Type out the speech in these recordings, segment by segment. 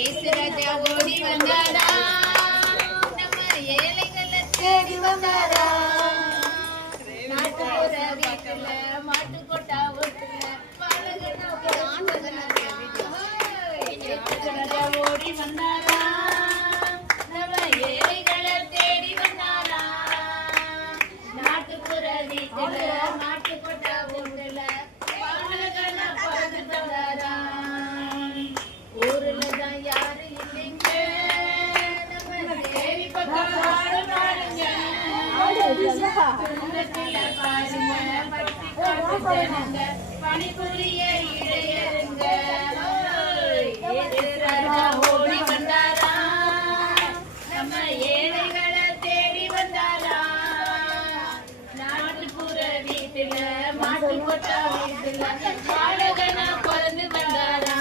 ஏசுராஜா ஓடி வந்தாரா நம்ம ஏழைகளை தேடி வந்தாரா நாட்டுப்புற வீட்டுல மாட்டு கொட்டா ஓட்டுல ஏசுராஜா ஓடி வந்தாரா நம்ம ஏழைகளை தேடி வந்தாரா நாட்டுப்புற வீட்டுல மாட்டு கொட்டா ஓட்டுல ஊருல தான் யாரு இல்லைங்க நம்ம தேவி பக்கம் பாருங்க பாருங்க பணிபுரிய இளையருங்க ஓடி வந்தாரா நம்ம ஏழைகளை தேடி வந்தாரா நாட்டுப்புற வீட்டுல மாட்டு கொட்டா வீட்டுல பாலகனா பிறந்து வந்தாரா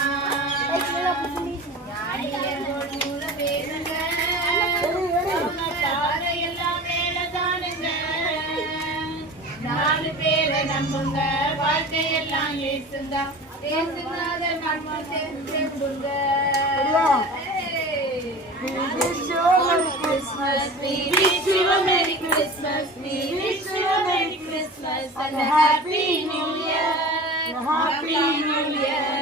நாலு பேரை நம்புங்க வாழ்க்கையெல்லாம் ஏசுங்க ஏசுனாத நம்ம சேர்ந்துங்க We wish you a Merry Christmas. We wish you a Merry Christmas and a Happy New Year. Happy New Year.